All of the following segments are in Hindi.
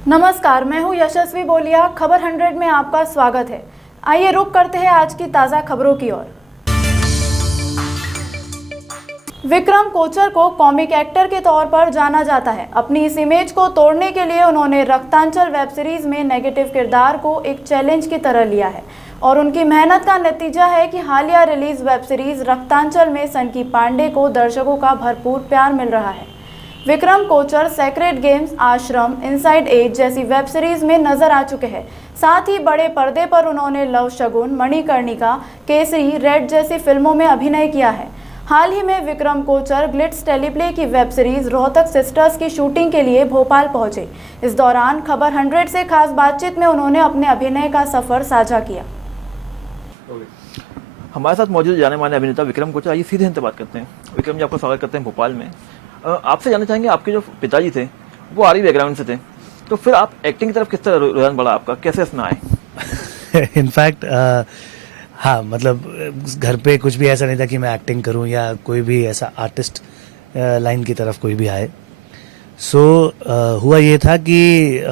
नमस्कार, मैं हूं यशस्वी बोलिया। खबर 100 में आपका स्वागत है। आइए रुक करते हैं आज की ताज़ा खबरों की ओर। विक्रम कोचर को कॉमिक एक्टर के तौर पर जाना जाता है। अपनी इस इमेज को तोड़ने के लिए उन्होंने रक्तांचल वेब सीरीज में नेगेटिव किरदार को एक चैलेंज की तरह लिया है और उनकी मेहनत का नतीजा है कि हालिया रिलीज वेब सीरीज रक्तांचल में सनकी पांडे को दर्शकों का भरपूर प्यार मिल रहा है। विक्रम कोचर सेक्रेड गेम्स, आश्रम, इनसाइड एज जैसी वेब सीरीज में नजर आ चुके हैं। साथ ही बड़े पर्दे पर उन्होंने लव शगुन, मणिकर्णिका, केसरी, रेड जैसी फिल्मों में अभिनय किया है। हाल ही में विक्रम कोचर ग्लिट्स टेलीप्ले की वेब सीरीज रोहतक सिस्टर्स की शूटिंग के लिए भोपाल पहुंचे। इस दौरान खबर 100 से खास बातचीत में उन्होंने अपने अभिनय का सफर साझा किया। हमारे साथ मौजूद जाने माने अभिनेता विक्रम कोचर, आइए सीधे इनसे बात करते हैं। विक्रम जी, आपका स्वागत करते हैं भोपाल में। आपसे जानना चाहेंगे, आपके जो पिताजी थे वो आर्मी बैकग्राउंड से थे, तो फिर आप एक्टिंग की तरफ किस तरह रुझान बढ़ा आपका, कैसे इसमें आए? इनफैक्ट हाँ, मतलब घर पे कुछ भी ऐसा नहीं था कि मैं एक्टिंग करूं या कोई भी ऐसा आर्टिस्ट लाइन की तरफ कोई भी आए। हुआ ये था कि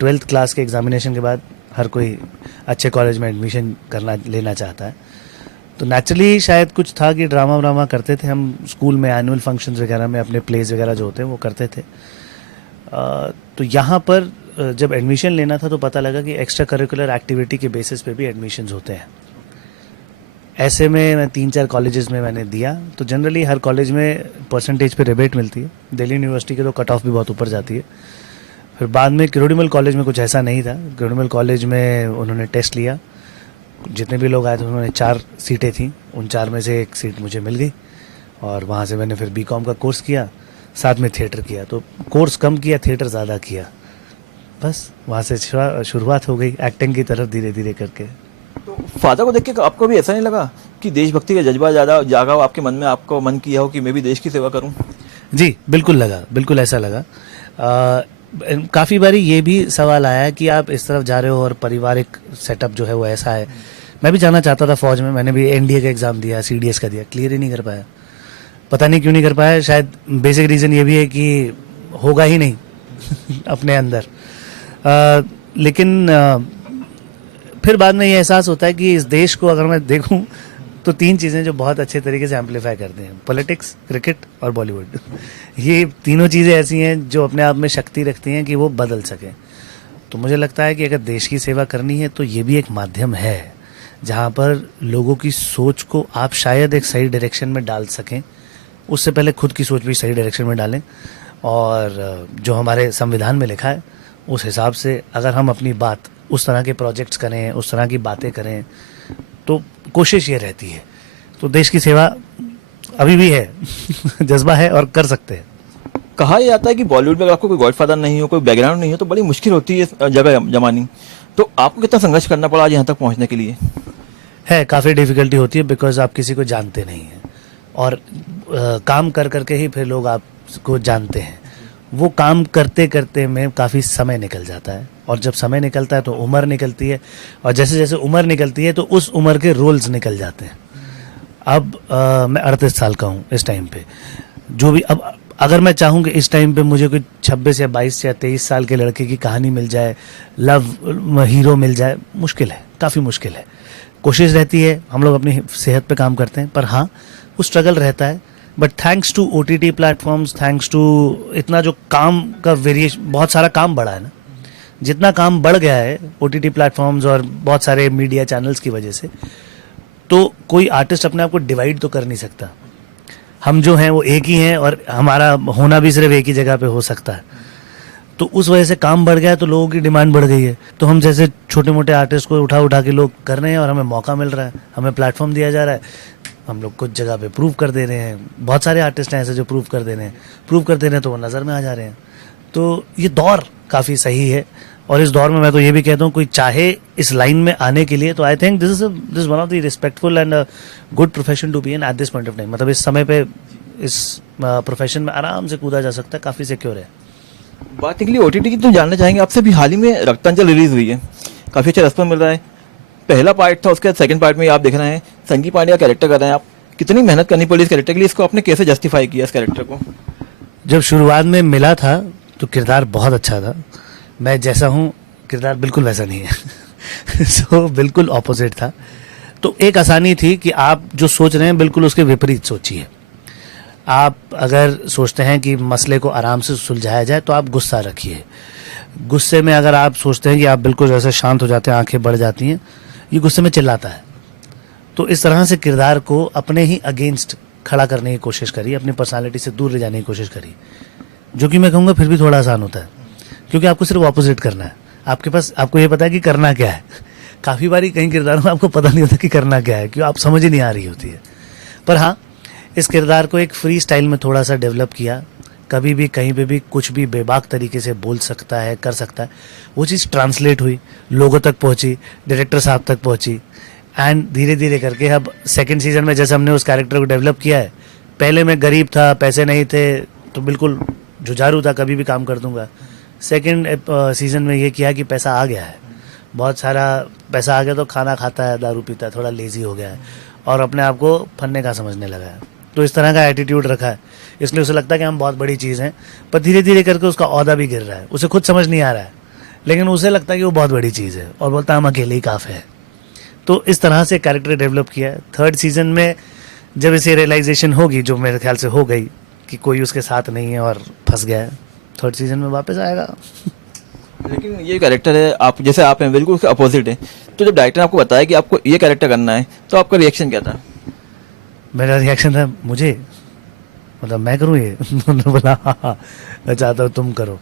12th क्लास के एग्जामिनेशन के बाद हर कोई अच्छे कॉलेज में एडमिशन लेना चाहता है। तो नेचुरली शायद कुछ था कि ड्रामा व्रामा करते थे हम स्कूल में, एनुअल फंक्शंस वगैरह में अपने प्लेज वगैरह जो होते हैं वो करते थे। तो यहाँ पर जब एडमिशन लेना था तो पता लगा कि एक्स्ट्रा करिकुलर एक्टिविटी के बेसिस पे भी एडमिशन्स होते हैं। ऐसे में मैं 3-4 कॉलेजेस में मैंने दिया। तो जनरली हर कॉलेज में परसेंटेज पे रिबेट मिलती है। दिल्ली यूनिवर्सिटी के तो कट ऑफ भी बहुत ऊपर जाती है। फिर बाद में किरोड़ीमल कॉलेज में कुछ ऐसा नहीं था। किरोड़ीमल कॉलेज में उन्होंने टेस्ट लिया, जितने भी लोग आए थे उन्होंने 4 सीटें थी, उन 4 में से 1 सीट मुझे मिल गई और वहाँ से मैंने फिर बीकॉम का कोर्स किया, साथ में थिएटर किया। तो कोर्स कम किया, थिएटर ज़्यादा किया। बस वहाँ से शुरुआत हो गई एक्टिंग की तरफ धीरे धीरे करके। तो फादर को देख के आपको भी ऐसा नहीं लगा कि देशभक्ति का जज्बा ज़्यादा जागा हो आपके मन में, आपको मन किया हो कि मैं भी देश की सेवा करूँ? जी बिल्कुल लगा, बिल्कुल ऐसा लगा। काफ़ी बारी ये भी सवाल आया कि आप इस तरफ जा रहे हो और पारिवारिक सेटअप जो है वो ऐसा है। मैं भी जाना चाहता था फौज में, मैंने भी एनडीए का एग्ज़ाम दिया, सीडीएस का दिया, क्लियर ही नहीं कर पाया। पता नहीं क्यों नहीं कर पाया, शायद बेसिक रीज़न ये भी है कि होगा ही नहीं अपने अंदर। लेकिन फिर बाद में ये एहसास होता है कि इस देश को अगर मैं देखूं तो 3 चीज़ें जो बहुत अच्छे तरीके से एम्पलीफाई करते हैं, पॉलिटिक्स, क्रिकेट और बॉलीवुड। ये तीनों चीज़ें ऐसी हैं जो अपने आप में शक्ति रखती हैं कि वो बदल सकें। तो मुझे लगता है कि अगर देश की सेवा करनी है तो ये भी एक माध्यम है जहाँ पर लोगों की सोच को आप शायद एक सही डायरेक्शन में डाल सकें। उससे पहले खुद की सोच भी सही डायरेक्शन में डालें और जो हमारे संविधान में लिखा है उस हिसाब से अगर हम अपनी बात उस तरह के प्रोजेक्ट्स करें, उस तरह की बातें करें, तो कोशिश ये रहती है। तो देश की सेवा अभी भी है जज्बा है और कर सकते हैं। कहा यह जाता है कि बॉलीवुड में अगर आपको कोई गॉडफादर नहीं हो, कोई बैकग्राउंड नहीं हो, तो बड़ी मुश्किल होती है जगह जमानी। तो आपको कितना संघर्ष करना पड़ा आज यहाँ तक पहुँचने के लिए? है, काफ़ी डिफ़िकल्टी होती है बिकॉज आप किसी को जानते नहीं हैं और काम कर करके ही फिर लोग आपको जानते हैं। वो काम करते करते में काफ़ी समय निकल जाता है और जब समय निकलता है तो उम्र निकलती है और जैसे जैसे उम्र निकलती है तो उस उम्र के रोल्स निकल जाते हैं। अब मैं 38 साल का हूँ इस टाइम पे। जो भी अब अगर मैं चाहूँ कि इस टाइम पे मुझे कोई 26 या 22 या 23 साल के लड़के की कहानी मिल जाए, लव हीरो मिल जाए, मुश्किल है, काफ़ी मुश्किल है। कोशिश रहती है, हम लोग अपनी सेहत पे काम करते हैं, पर हाँ वो स्ट्रगल रहता है। But thanks to OTT platforms, thanks to इतना जो काम का वेरिएशन, बहुत सारा काम बढ़ा है ना, जितना काम बढ़ गया है OTT प्लेटफॉर्म्स और बहुत सारे मीडिया चैनल्स की वजह से, तो कोई आर्टिस्ट अपने आप को डिवाइड तो कर नहीं सकता। हम जो हैं वो एक ही हैं और हमारा होना भी सिर्फ एक ही जगह पे हो सकता है। तो उस वजह से काम बढ़ गया है तो लोगों की डिमांड बढ़ गई है। तो हम जैसे छोटे मोटे आर्टिस्ट को उठा उठा के लोग कर रहे हैं और हमें मौका मिल रहा है, हमें प्लेटफॉर्म दिया जा रहा है, हम लोग कुछ जगह पे प्रूव कर दे रहे हैं। बहुत सारे आर्टिस्ट हैं ऐसे जो प्रूव कर दे रहे हैं तो वो नज़र में आ जा रहे हैं। तो ये दौर काफ़ी सही है और इस दौर में मैं तो ये भी कहता हूँ, कोई चाहे इस लाइन में आने के लिए, तो I think this is one of the respectful and good profession to be in at this point of time. मतलब इस समय पे इस प्रोफेशन में आराम से कूदा जा सकता है, काफ़ी सिक्योर है। बात निकली OTT की, तो जानना चाहेंगे आपसे, भी हाल ही में रक्तांचल रिलीज हुई है, काफ़ी अच्छा रेस्पॉन्स मिल रहा है। पहला पार्ट था, उसके बाद सेकंड पार्ट में आप देख रहे हैं संकी पांडे का कैरेक्टर कर रहे हैं आप। कितनी मेहनत करनी पड़ी इस कैरेक्टर के लिए, इसको आपने कैसे जस्टिफाई किया इस कैरेक्टर को? जब शुरुआत में मिला था तो किरदार बहुत अच्छा था, मैं जैसा हूँ किरदार बिल्कुल वैसा नहीं है। सो बिल्कुल ऑपोजिट था। तो एक आसानी थी कि आप जो सोच रहे हैं बिल्कुल उसके विपरीत सोचिए। आप अगर सोचते हैं कि मसले को आराम से सुलझाया जाए तो आप गुस्सा रखिए। गुस्से में अगर आप सोचते हैं कि आप बिल्कुल जैसे शांत हो जाते हैं, आंखें बढ़ जाती हैं, ये गुस्से में चिल्लाता है। तो इस तरह से किरदार को अपने ही अगेंस्ट खड़ा करने की कोशिश करिए, अपनी पर्सनालिटी से दूर ले जाने की कोशिश करिए, जो कि मैं कहूँगा फिर भी थोड़ा आसान होता है, क्योंकि आपको सिर्फ ऑपोजिट करना है। आपके पास, आपको ये पता है कि करना क्या है। काफ़ी बारी कई किरदारों में आपको पता नहीं होता कि करना क्या है, क्यों आप समझ ही नहीं आ रही होती है। पर हाँ, इस किरदार को एक फ्री स्टाइल में थोड़ा सा डेवलप किया। कभी भी कहीं पे भी कुछ भी बेबाक तरीके से बोल सकता है, कर सकता है। वो चीज़ ट्रांसलेट हुई, लोगों तक पहुंची, डायरेक्टर साहब तक पहुंची, एंड धीरे धीरे करके अब सेकंड सीजन में जैसे हमने उस कैरेक्टर को डेवलप किया है, पहले मैं गरीब था, पैसे नहीं थे, तो बिल्कुल जुझारू था, कभी भी काम कर दूंगा। सेकंड सीजन में ये किया कि पैसा आ गया है, बहुत सारा पैसा आ गया, तो खाना खाता है, दारू पीता है, थोड़ा लेजी हो गया है और अपने आप को फन्ने का समझने लगा है। तो इस तरह का एटीट्यूड रखा है, इसलिए उसे लगता है कि हम बहुत बड़ी चीज़ हैं, पर धीरे धीरे करके उसका औहदा भी गिर रहा है। उसे खुद समझ नहीं आ रहा है, लेकिन उसे लगता है कि वो बहुत बड़ी चीज़ है और बोलता है हम अकेले ही काफ़ी है। तो इस तरह से कैरेक्टर डेवलप किया है। थर्ड सीजन में जब इसे रियलाइजेशन होगी, जो मेरे ख्याल से हो गई, कि कोई उसके साथ नहीं है और फंस गया है, थर्ड सीजन में वापस आएगा। लेकिन ये कैरेक्टर है, आप जैसे आप हैं बिल्कुल उसके अपोजिट है, तो जब डायरेक्टर ने आपको बताया कि आपको ये कैरेक्टर करना है, तो आपका रिएक्शन क्या था? मेरा रिएक्शन था, मुझे मतलब मैं करूँ ये? उन्होंने बोला हाँ, मैं चाहता हूँ तुम करो।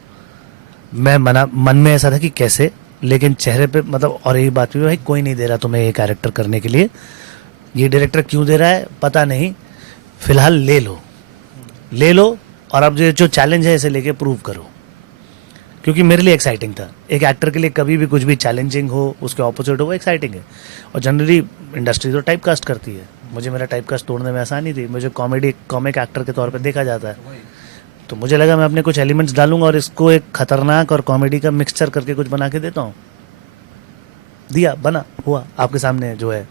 मैं मन में ऐसा था कि कैसे, लेकिन चेहरे पे मतलब, और यही बात भी, भाई कोई नहीं दे रहा तुम्हें ये कैरेक्टर करने के लिए, ये डायरेक्टर क्यों दे रहा है पता नहीं, फिलहाल ले लो और अब जो चैलेंज है इसे लेके प्रूव करो। क्योंकि मेरे लिए एक्साइटिंग था। एक एक्टर के लिए कभी भी कुछ भी चैलेंजिंग हो, उसके ऑपोजिट हो, वो एक्साइटिंग है। और जनरली इंडस्ट्री तो टाइप कास्ट करती है, मुझे मेरा टाइप कास्ट तोड़ने में आसानी थी। मुझे कॉमिक एक्टर के तौर पर देखा जाता है, तो मुझे लगा मैं अपने कुछ एलिमेंट्स डालूंगा और इसको एक खतरनाक और कॉमेडी का मिक्सचर करके कुछ बना के देता हूँ। दिया, बना, हुआ, आपके सामने जो है।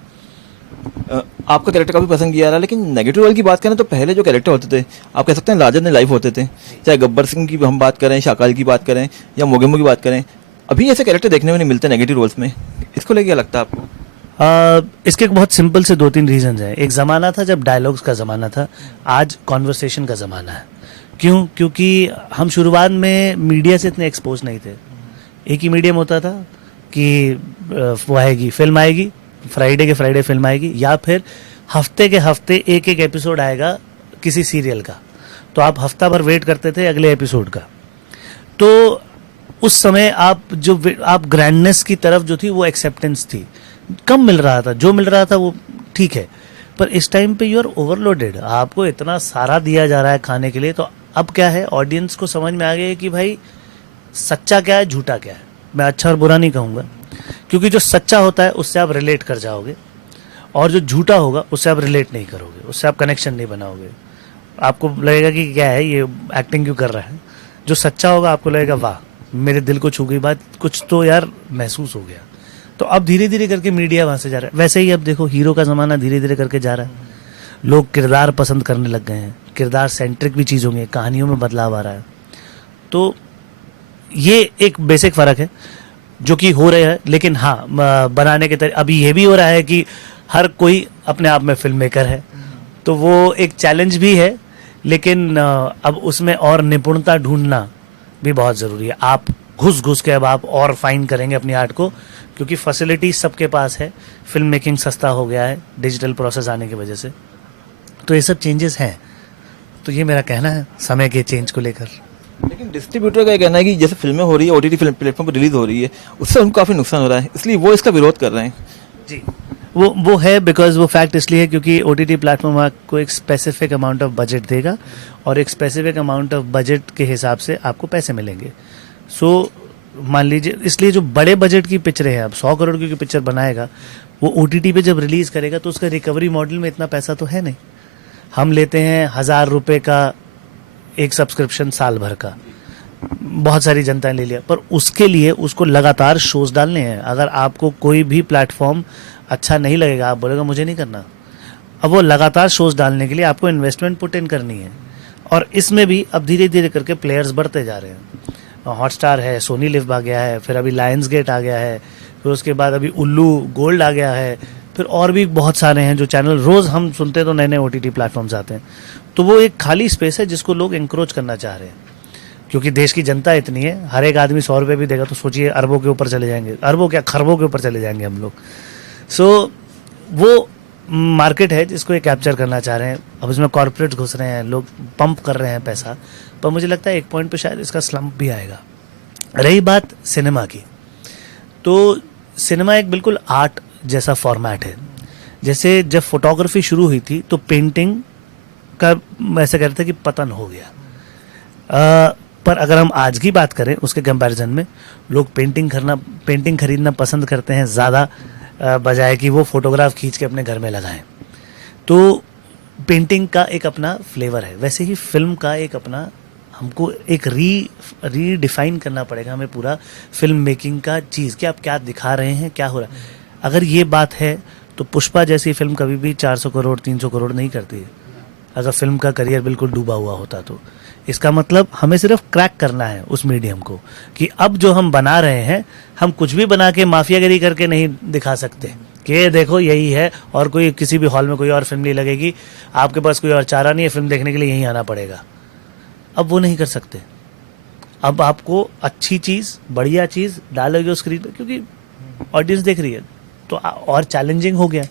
आपका कैरेक्टर काफ़ी पसंद किया रहा, लेकिन नेगेटिव रोल की बात करें तो पहले जो कैरेक्टर होते थे, आप कह सकते हैं लार्जर देन लाइफ होते थे। चाहे गब्बर सिंह की हम बात करें, शाकाल की बात करें या मोगेमो की बात करें, अभी ऐसे कैरेक्टर देखने में नहीं मिलते नेगेटिव रोल्स में। इसको लेके क्या लगता है आपको? इसके बहुत सिंपल से 2-3 रीजंस हैं। एक ज़माना था जब डायलॉग्स का ज़माना था, आज कॉन्वर्सेशन का ज़माना है। क्यों? क्योंकि हम शुरुआत में मीडिया से इतने एक्सपोज नहीं थे। एक ही मीडियम होता था कि वो आएगी, फिल्म आएगी, फ्राइडे के फ्राइडे फिल्म आएगी, या फिर हफ्ते के हफ्ते एक एपिसोड आएगा किसी सीरियल का, तो आप हफ्ता भर वेट करते थे अगले एपिसोड का। तो उस समय आप ग्रैंडनेस की तरफ जो थी वो एक्सेप्टेंस थी, कम मिल रहा था, जो मिल रहा था वो ठीक है। पर इस टाइम पे यू आर ओवरलोडेड, आपको इतना सारा दिया जा रहा है खाने के लिए। तो अब क्या है, ऑडियंस को समझ में आ गया है कि भाई सच्चा क्या है, झूठा क्या है। मैं अच्छा और बुरा नहीं कहूँगा, क्योंकि जो सच्चा होता है उससे आप रिलेट कर जाओगे, और जो झूठा होगा उससे आप रिलेट नहीं करोगे, उससे आप कनेक्शन नहीं बनाओगे। आपको लगेगा कि क्या है ये, एक्टिंग क्यों कर रहा है। जो सच्चा होगा आपको लगेगा वाह, मेरे दिल को छू गई बात, कुछ तो यार महसूस हो गया। तो अब धीरे धीरे करके मीडिया वहाँ से जा रहा है। वैसे ही अब देखो, हीरो का ज़माना धीरे धीरे करके जा रहा है, लोग किरदार पसंद करने लग गए हैं, किरदार सेंट्रिक भी चीज़ होंगी, कहानियों में बदलाव आ रहा है। तो ये एक बेसिक फ़र्क है जो कि हो रहा है। लेकिन हाँ, बनाने के तरीके, अभी ये भी हो रहा है कि हर कोई अपने आप में फिल्म मेकर है, तो वो एक चैलेंज भी है। लेकिन अब उसमें और निपुणता ढूंढना भी बहुत ज़रूरी है। आप घुस के अब आप और फाइन करेंगे अपनी आर्ट को, क्योंकि फैसिलिटीज सबके पास है, फिल्म मेकिंग सस्ता हो गया है डिजिटल प्रोसेस आने की वजह से। तो ये सब चेंजेस हैं। तो ये मेरा कहना है समय के चेंज को लेकर। लेकिन डिस्ट्रीब्यूटर का ये कहना है कि जैसे फिल्में हो रही है, ओटीटी फिल्म प्लेटफॉर्म पर रिलीज हो रही है, उससे उनको काफ़ी नुकसान हो रहा है, इसलिए वो इसका विरोध कर रहे हैं। जी, वो है, बिकॉज वो फैक्ट इसलिए है क्योंकि ओटीटी प्लेटफॉर्म आपको एक स्पेसिफिक अमाउंट ऑफ बजट देगा, और एक स्पेसिफिक अमाउंट ऑफ बजट के हिसाब से आपको पैसे मिलेंगे। सो मान लीजिए, इसलिए जो बड़े बजट की पिक्चरें हैं, अब 100 करोड़ की पिक्चर बनाएगा, वो ओटीटी पे जब रिलीज़ करेगा तो उसका रिकवरी मॉडल में इतना पैसा तो है नहीं। हम लेते हैं 1000 रुपये का एक सब्सक्रिप्शन साल भर का, बहुत सारी जनता ने ले लिया, पर उसके लिए उसको लगातार शोज डालने हैं। अगर आपको कोई भी प्लेटफॉर्म अच्छा नहीं लगेगा, आप बोलेगा मुझे नहीं करना। अब वो लगातार शोज डालने के लिए आपको इन्वेस्टमेंट पुट इन करनी है, और इसमें भी अब धीरे धीरे करके प्लेयर्स बढ़ते जा रहे हैं। हॉटस्टार है, सोनी लिव आ गया है, फिर अभी लायंस गेट आ गया है, फिर उसके बाद अभी उल्लू गोल्ड आ गया है, फिर और भी बहुत सारे हैं जो चैनल रोज़ हम सुनते हैं, तो नए नए OTT प्लेटफॉर्म्स आते हैं। तो वो एक खाली स्पेस है जिसको लोग इंक्रोच करना चाह रहे हैं, क्योंकि देश की जनता इतनी है, हर एक आदमी 100 रुपये भी देगा तो सोचिए अरबों के ऊपर चले जाएंगे, अरबों क्या खरबों के ऊपर चले जाएंगे हम लोग। सो वो मार्केट है जिसको ये कैप्चर करना चाह रहे हैं। अब इसमें कॉर्पोरेट घुस रहे हैं, लोग पंप कर रहे हैं पैसा, पर मुझे लगता है एक पॉइंट पे शायद इसका स्लम्प भी आएगा। रही बात सिनेमा की, तो सिनेमा एक बिल्कुल आर्ट जैसा फॉर्मेट है। जैसे जब फोटोग्राफी शुरू हुई थी तो पेंटिंग का ऐसे कहते थे कि पतन हो गया, पर अगर हम आज की बात करें उसके कंपैरिजन में लोग पेंटिंग खरीदना पसंद करते हैं ज़्यादा, बजाय कि वो फोटोग्राफ खींच के अपने घर में लगाएं। तो पेंटिंग का एक अपना फ्लेवर है, वैसे ही फिल्म का एक अपना, हमको एक रीडिफाइन करना पड़ेगा हमें पूरा फिल्म मेकिंग का चीज़, कि आप क्या दिखा रहे हैं, क्या हो रहा है। अगर ये बात है तो पुष्पा जैसी फिल्म कभी भी 400 करोड़ 300 करोड़ नहीं करती है, अगर फिल्म का करियर बिल्कुल डूबा हुआ होता तो। इसका मतलब हमें सिर्फ क्रैक करना है उस मीडियम को, कि अब जो हम बना रहे हैं, हम कुछ भी बना के माफियागिरी करके नहीं दिखा सकते कि ये देखो यही है, और कोई किसी भी हॉल में कोई और फिल्म नहीं लगेगी, आपके पास कोई और चारा नहीं है, फिल्म देखने के लिए यहीं आना पड़ेगा। अब वो नहीं कर सकते। अब आपको अच्छी चीज़, बढ़िया चीज़ डालोगे स्क्रीन पर, क्योंकि ऑडियंस देख रही है, तो और चैलेंजिंग हो गया।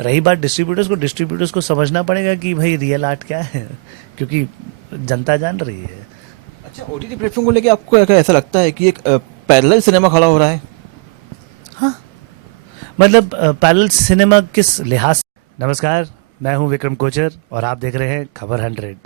रही बात डिस्ट्रीब्यूटर्स को समझना पड़ेगा कि भाई रियल आर्ट क्या है, क्योंकि जनता जान रही है। अच्छा, OTT प्लेटफॉर्म को लेके आपको क्या ऐसा लगता है कि एक पैरेलल सिनेमा खड़ा हो रहा है? हाँ, मतलब पैरेलल सिनेमा किस लिहाज से? नमस्कार, मैं हूं विक्रम कोचर और आप देख रहे हैं खबर 100।